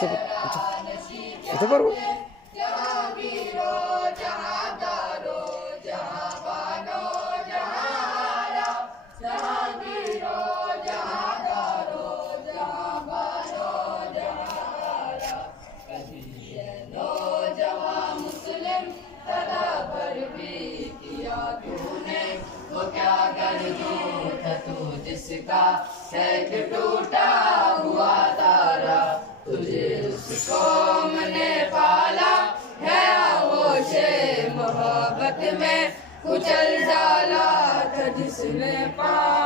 itu baru जिसका sac टूटा हुआ तारा तुझे उस कौम ने पाला है आगोशे मोहब्बत में कुचल डाला था जिसने पा